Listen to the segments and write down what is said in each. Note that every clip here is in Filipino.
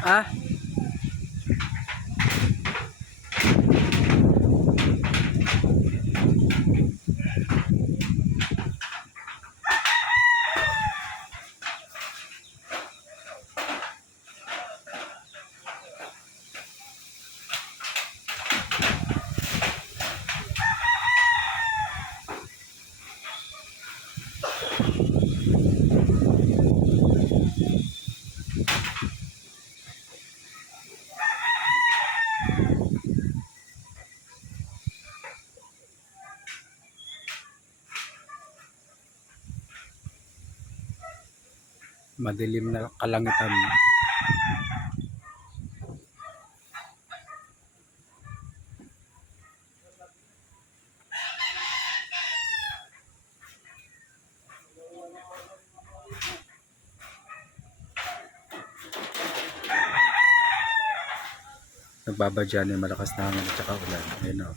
Ah? Madilim na kalangitan. Nagbabadya na yung malakas na hangin at saka ulan. Ayun o.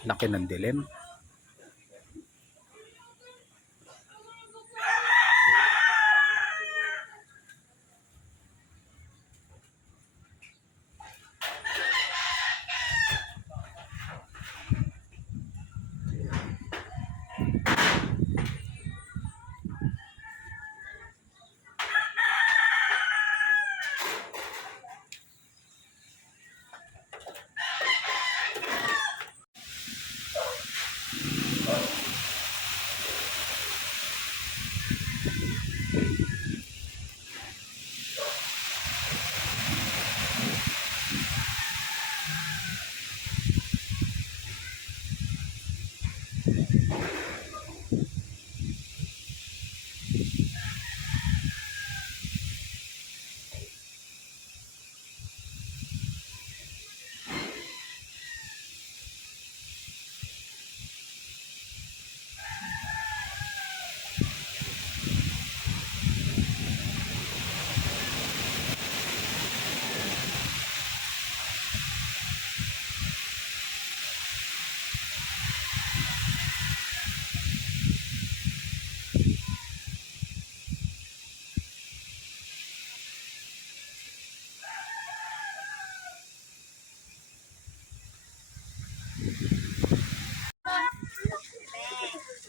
Laki ng dilim.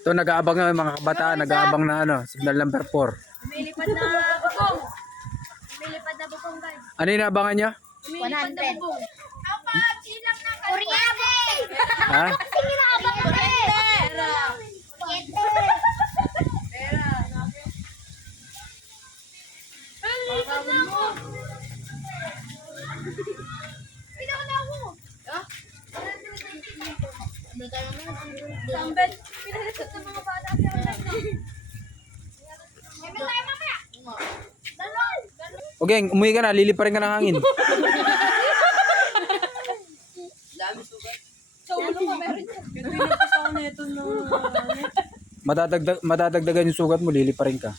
Ito nag-aabang na mga kabataan, nag-aabang na ano, signal number 4. Lumilipad na bubong. Lumilipad na bubong, guys. Ano yung naabangan niya? Lumilipad na bubong. Kuryente! Ha? Kasi ginabang ko eh! Pera! Pera! Lumilipad na ako! Pinakala ako! Ah? Ano tayo naman? Sambal! Pinalipat ng mga bata sa ulan na. Kami tayo mamaya! Dalol! O geng, umuwi ka na, liliparin ka ng hangin. So, ano ka meron yan? Madadagdagan yung sugat mo, liliparin ka.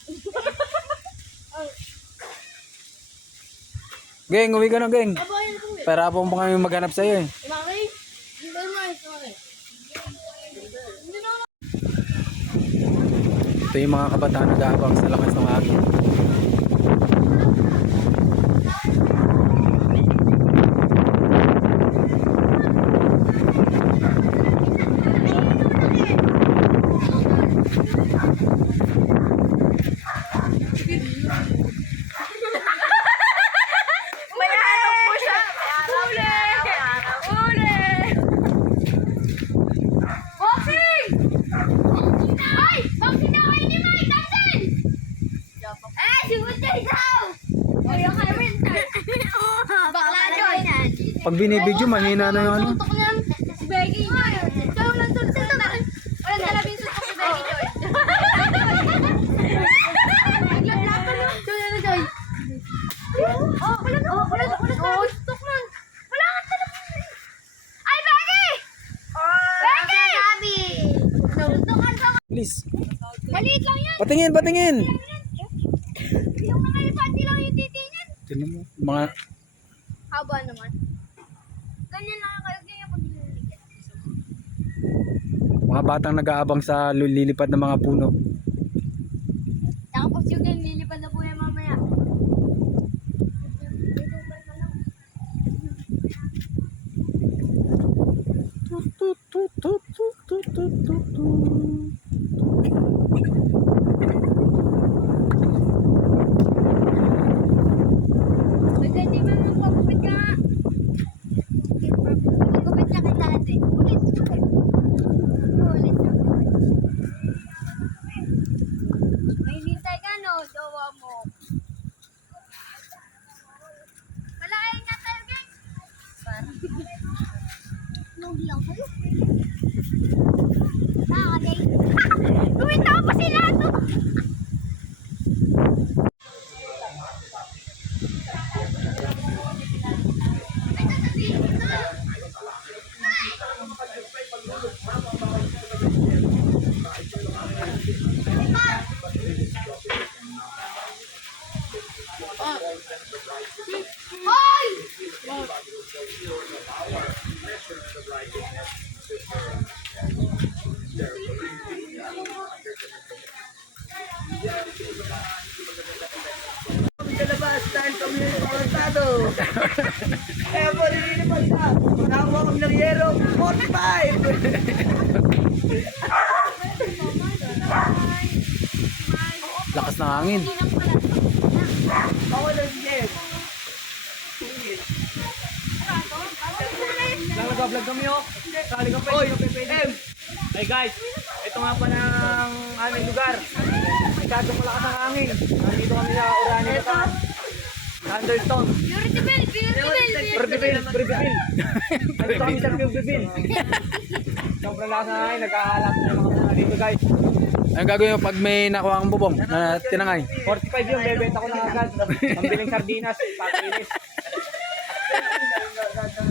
Geng, uwi ka na geng. Para po pa kami maghanap sa'yo eh. Mami? Hindi na mami. Ito yung mga kabataan nag-aabang sa lakas ng hangin. May harap po siya! Uli! Uli! Boxing! Ay! Boxing na kayo ni Mike! Dansen! Eh! Si Winter daw! O yung kay Winter! Bakla doon! Pag binibidyo, mahina na yung ano. Tutok niyan! Si Becky Joy! Joy! Walang tutok! Walang talabing sutok si Becky Joy! Joy! Joy! Oh, wala tutok man! Wala ka talaga! Ay, Becky! Becky! Patingin, patingin. Yung mga elefante lang yung titingin. Tingnan mo. Mga, Haba naman. Ganyan lang kayo ganyan pag nililigyan. mga batang nag-aabang sa lilipad ng mga puno. Tapos yung ganyan lilipad na po yan mamaya. Maganda yung mga magpapapit ka nga. Magpapit na kita natin. Ulit. Ulit na. May hintay ka no, jowa mo. Malain na tayo, guys. Parang. Lugi lang kayo. Okay. Kumita pa sila to. Hoy! Sa labas dahil kami yung komentado. Kaya po, nililipad na. Nakakuha kami ng yero, 45! Lakas ng hangin. Ako ng jet. Nag-vlog kami oh. Sali ka pa Oy, yung M! Hey guys, ito nga pa ng aming lugar. Masyadong malakas ang hangin. Nandito kami sa Orani Ito. Thunderstorm. Beautiful, beautiful, Pribibil. Nandito kami sa Pribibil. Sobrang lakas ng hangin. Nagkahalap na yung mga mga dito guys. Anong gagawin mo pag may nakuha kang bubong na tinangay? 45 yung bebenta ko na agad. Pambiling sardinas, pakinis.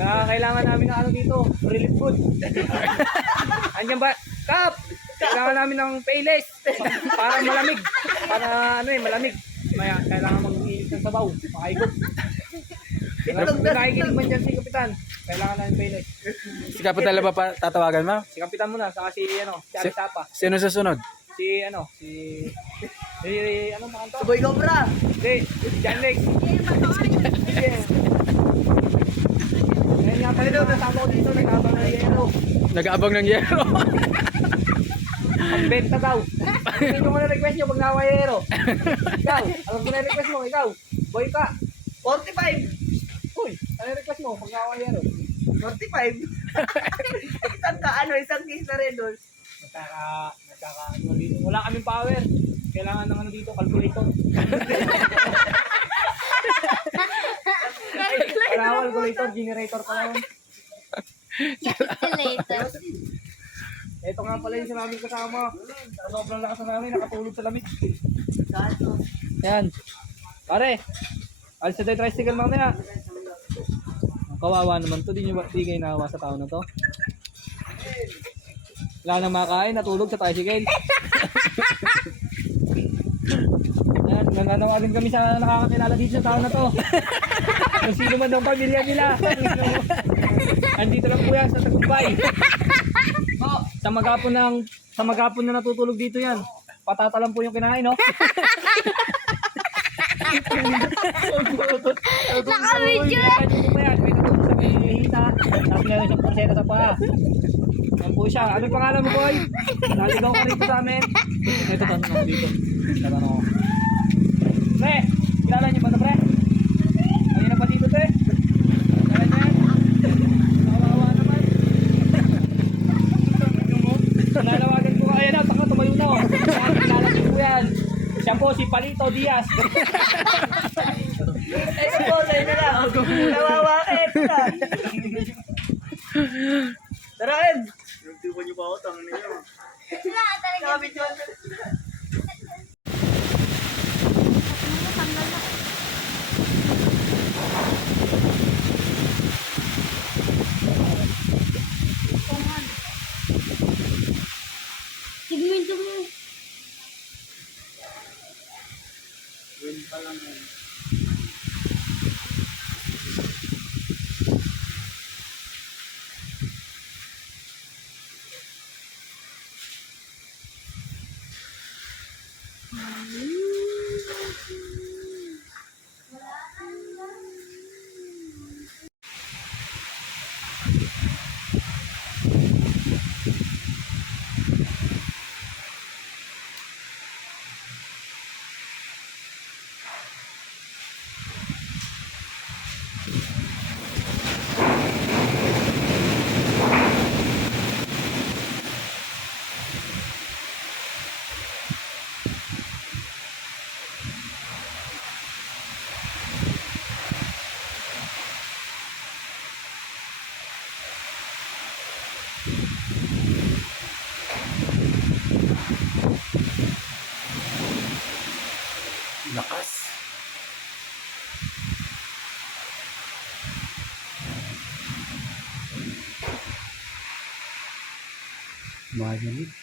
Kailangan namin ng ano dito, relief food. Andiyan ba? Kap! Kailangan namin ng payless para malamig. Para ano malamig. Maya, kailangan mag-iinit ng sabaw. Makaigop. Kung nakikinig man dyan si Kapitan, kailangan namin payless. Si Kapitan ba pa tatawagan mo? Si Kapitan muna, saka si Arisapa. Sino susunod? Si ano mga to? Suboy Cobra! Hindi, si John Lex. Ngayon nga pala doon, nasama ko dito, nag-abang ng yero. Nag-aabang ng yero. Pagbenta daw. Ano mo na request nyo pag nawa yero? Ikaw, alam ko na request mo, ikaw. Boy ka. 45! Uy, ano request mo pag nawa yero? 45? Isang case na rin doon. Ano dito. Wala kaming power. Kailangan ng ano dito, calculator. Wala calculator, generator pala yun. Later. Ito nga pala yung sinaming kasama. Sobrang lakas na namin, nakatulog sa lamig. Yan. Pare, alis na tayo tricycle mamaya. Ang kawawa naman to, di kayo nahawa sa tao na to. Wala nang makain, natulog sa tricycle. Yan, nananawagan kami sa nakakakilala dito sa tao na to. Kung sino man daw ang pamilya nila. Andito lang po yan sa Tagumpay. Sa magapon na natutulog dito yan. Patata lang po yung kinain, no? Naka-video eh. May natutulog sa may hita. Tapos meron siyang porseta sa paa. Yan po siya. Anong pangalan mo, boy? Naligaw ka rito sa amin. Ito, tanong dito. Tatanong ako. Pre, kilala niyo ba ito, pre? Kanina pa dito, pre? Kilala niya yan? Nakawawa naman. Nalawagan ko. Ayan na, baka tumayo na. Kilala niyo po yan. Siya po, si Palito Diaz. Ito po, sa inyo lang. Nawawa ka, ito lang. Tara, Em! Nagtipan niyo pa ako, tangan ninyo. Wala talaga. Sabi niyo. Segmento mo. Lakas. Mayanig.